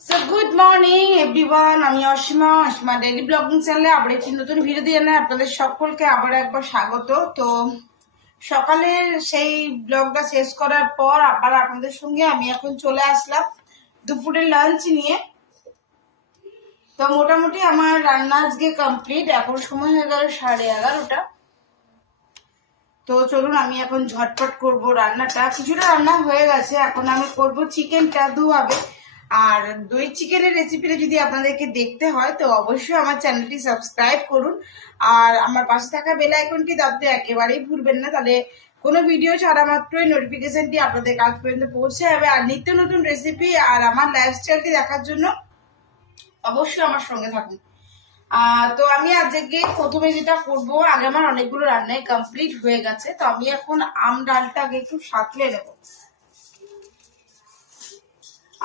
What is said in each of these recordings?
So good morning everyone, আমি Asima daily blogging চ্যানেলে আবার একটি নতুন ভিডিও দিয়ে নেয় আপনাদের সকলকে আবার একবার স্বাগত। তো সকালের সেই ব্লগটা শেষ করার পর আবার আপনাদের সঙ্গে আমি এখন চলে আসলাম দুপুরের লাঞ্চ নিয়ে। তো মোটামুটি আমার রান্না আজকে কমপ্লিট, এখন সময় হয়ে গেল 11:30। তো চলুন আমি এখন ঝটপট করব রান্নাটা। কিছুটা রান্না হয়ে গেছে, এখন আমি করব চিকেনটা ধোয়াবে। আর দই চিকেনের রেসিপিটা যদি আপনাদেরকে দেখতে হয় তো অবশ্যই আমার চ্যানেলটি সাবস্ক্রাইব করুন আর আমার পাশে থাকা বেল আইকনটি দাবতে একেবারেই ভুলবেন না, তাহলে কোনো ভিডিও ছাড়া মাত্রই নোটিফিকেশনটি আপনাদের কাছ পর্যন্ত পৌঁছে যাবে। আর নিত্য নতুন রেসিপি আর আমার লাইফস্টাইলটি দেখার জন্য অবশ্যই আমার সঙ্গে থাকুন। তো আমি আজকে প্রথমে যেটা করব, আগে আমার অনেকগুলো রান্নাই কমপ্লিট হয়ে গেছে, তো আমি এখন আম ডালটাকে একটু সাঁতলে নেব।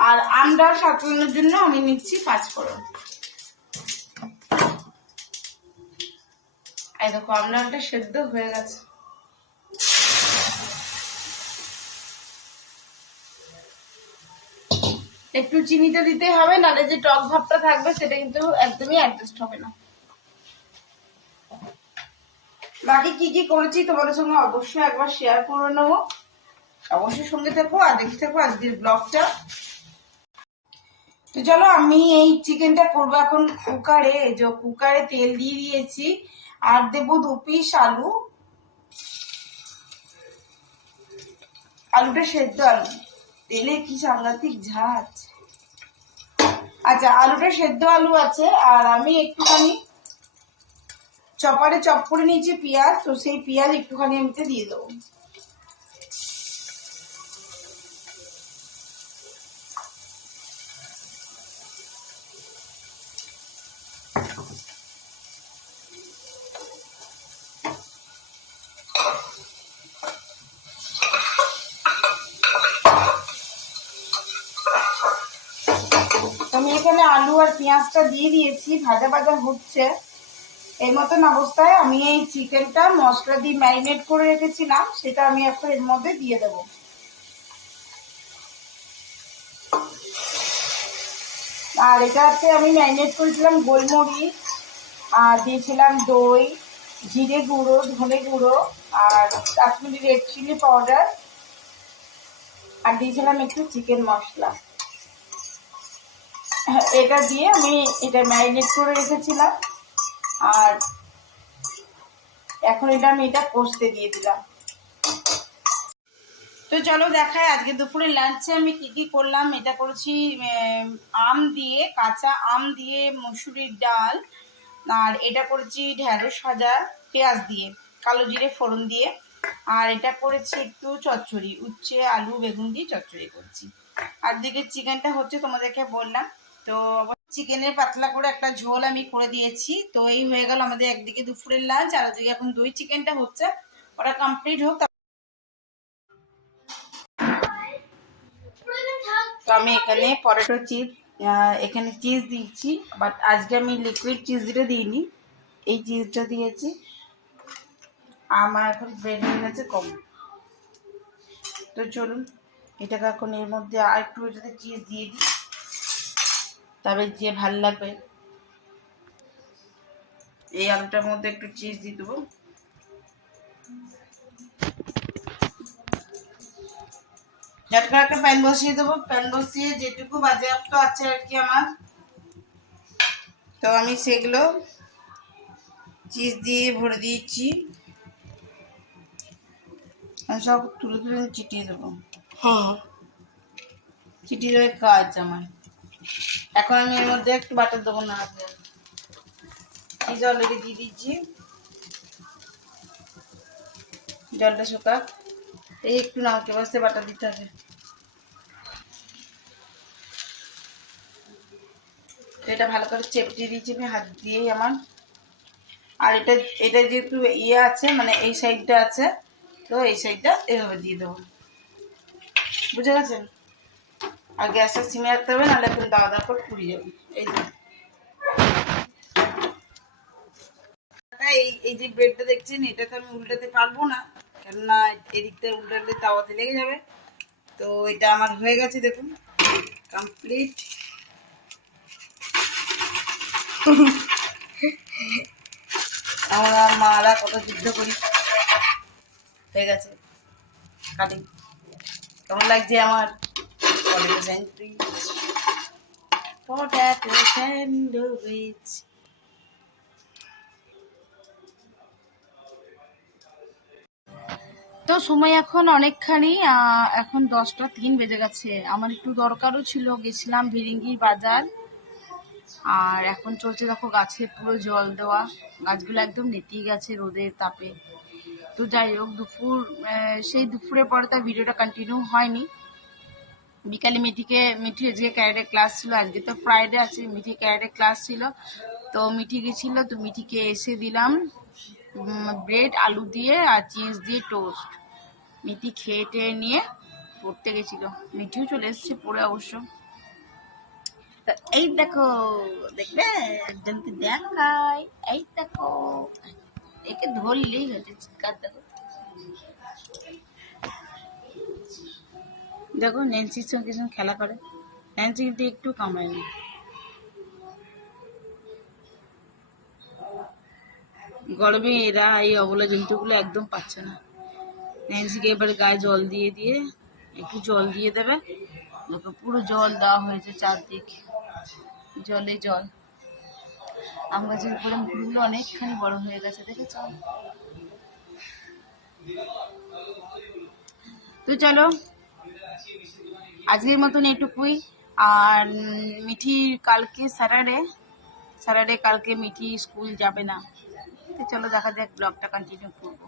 আর আম ডাল সাঁতলানোর জন্য আমি নিচ্ছি 5 ফোড়ন। এই দেখো আম ডালটা সেদ্ধ হয়ে গেছে। একটু চিনিটা দিতে হবে, নাহলে যে টক ভাবটা থাকবে সেটা কিন্তু একদমই অ্যাডজাস্ট হবে না। বাকি কি কি করেছি তোমাদের সঙ্গে অবশ্যই একবার শেয়ার করে নেবো, অবশ্যই সঙ্গে থাকো আর দেখতে থাকো আজকের ব্লগটা। তো চলো আমি এই চিকেনটা করবো এখন কুকারে। যে কুকারে তেল দিয়ে দিয়েছি আর দেবো 2 পিস আলু। আলুটা সেদ্ধ আলু, তেলে কি সাংঘাতিক ঝাঁজ। আচ্ছা, আলুটা সেদ্ধ আলু আছে আর আমি একটুখানি চপারে চপ করে নিয়েছি পেঁয়াজ, তো সেই পেঁয়াজ একটুখানি আমি দিয়ে দেবো। আমি এখানে আলু আর পেঁয়াজটা দিয়ে দিয়েছি, ভাজা ভাজা হচ্ছে। এই মতন অবস্থায় আমি এই চিকেনটা মশলা দিয়ে ম্যারিনেট করে রেখেছিলাম, সেটা আমি এখন এর মধ্যে দিয়ে দেবো। আর এটাতে আমি ম্যারিনেট করেছিলাম গোলমরিচ, আর দিয়েছিলাম দই, জিরে গুঁড়ো, ধনে গুঁড়ো, আর কাশ্মীরি রেড চিলি পাউডার, আর দিয়েছিলাম একটু চিকেন মশলা। এটা দিয়ে আমি এটা ম্যারিনেট করে রেখেছিলাম আর এখন আমি এটা কষতে দিয়ে দিলাম। তো চলো দেখাই আজকে দুপুরে লাঞ্চে আমি কি কি করলাম। এটা করেছি আম দিয়ে, কাঁচা আম দিয়ে মসুরির ডাল, আর এটা করেছি ঢেঁড়স ভাজা পেঁয়াজ দিয়ে, কালো জিরে ফোড়ন দিয়ে, আর এটা করেছি একটু চচ্চড়ি, উচ্ছে আলু বেগুন দিয়ে চচ্চড়ি করছি। আর দিকে চিকেনটা হচ্ছে তোমাদেরকে বললাম। তো চিকেনের পাতলা করে একটা ঝোল আমি করে দিয়েছি। তো এই হয়ে গেল আমাদের একদিকে দুপুরের লাঞ্চ, আর ওদিকে এখন দই চিকেনটা হচ্ছে, ওটা কমপ্লিট হোক। তো আমি এখানে পটেটো চিপ, এখানে চিজ দিয়েছি, বাট আজকে আমি লিকুইড চিজটা দিইনি, এই চিজটা দিয়েছি। আমার এখন ব্রেন আছে কম। তো চলুন এটাকে এখন এর মধ্যে আর একটু এটাতে চিজ দিয়ে দিই, তবে যে ভাল লাগবে। এই আলুটার মধ্যে একটু চিজ দিয়ে দেবো। ঝটকা একটা প্যান বসিয়ে দেবো, প্যান বসিয়ে যেটুকু বাজেয়াপ্ত আছে আর কি আমার, তো আমি সেগুলো চিজ দিয়ে ভরে দিয়েছি। আমি সব তুলে তুলে চিটিয়ে দেবো। হ্যাঁ, চিটিয়ে দেবে কাজ আমার। এখন আমি এর মধ্যে একটু বাটার দেবো না, এই যে অলরেডি দিয়ে দিচ্ছি, জলটা শুকাক, এই একটু নামকে বসতে বাটার দিতে হবে। এটা ভালো করে চেপটিয়ে দিয়েছি আমি হাত দিয়েই আমার। আর এটা এটা যেহেতু ইয়ে আছে, মানে এই সাইডটা আছে, তো এই সাইডটা এভাবে দিয়ে দেবো, বুঝে গেছেন। আর গ্যাসটা সিমে রাখতে হবে, নাহলে এখন দাওয়া দাওয়া করে পুড়ে যাবে। এই যে এই যে ব্রেডটা দেখছেন, এটা তো আমি উল্টাতে পারবো না, কেননা এদিকটা উল্টালে তাওয়াতে লেগে যাবে। তো এটা আমার হয়ে গেছে, দেখুন কমপ্লিট। আমরা মারা কত যুদ্ধ করি। হয়ে গেছে কাটিং। কেমন লাগছে আমার পটেটো স্যান্ডউইচ? Potato sandwich. তো সময় এখন অনেকখানি, এখন 10টা 3 বেজে গেছে। আমার একটু দরকারও ছিল, গেছিলাম ভিরিঙ্গির বাজার। আর এখন চলছে দেখো গাছে পুরো জল দেওয়া, গাছগুলো একদম নেতিয়ে গেছে রোদের তাপে। তো যাই হোক সেই দুপুরের পরে তার ভিডিওটা কন্টিনিউ হয়নি। বিকালে মিঠি আজকে ক্যারাটে ক্লাস ছিল, আজকে তো ফ্রাইডে আছে, মিঠি ক্যারাটে ক্লাস ছিল। তো মিঠি গেছিল, তো মিঠিকে এসে দিলাম ব্রেড আলু দিয়ে আর চিজ দিয়ে টোস্ট। মিঠি খেয়ে টেয়ে নিয়ে পড়তে গেছিল, মিঠিও চলে এসছে পড়ে অবশ্য। এই দেখো, দেখবে একজনকে দেখাই, এই দেখো, একে ধরলেই হয়েছে, চিৎকার দেখো। দেখো ন্যান্সির সঙ্গে খেলা করে, ন্যান্সি কিন্তু একটু কামায় না। গরমে এরা এই অবলা জন্তুগুলো একদম পাচ্ছে না। ন্যান্সিকে এবারে গায়ে জল দিয়ে দিয়ে একটু জল দিয়ে দেবে, দেখো পুরো জল দেওয়া হয়েছে চারদিক, জলে জল। আম গাছের উপরে মুখগুলো অনেকখানি বড় হয়ে গেছে, দেখেছ? তো চলো আজকের মতন এটুকুই। আর মিঠির কালকে স্যাটারডে কালকে মিঠি স্কুল যাবে না। তো চলো দেখা যাক, ব্লগটা কন্টিনিউ করবো।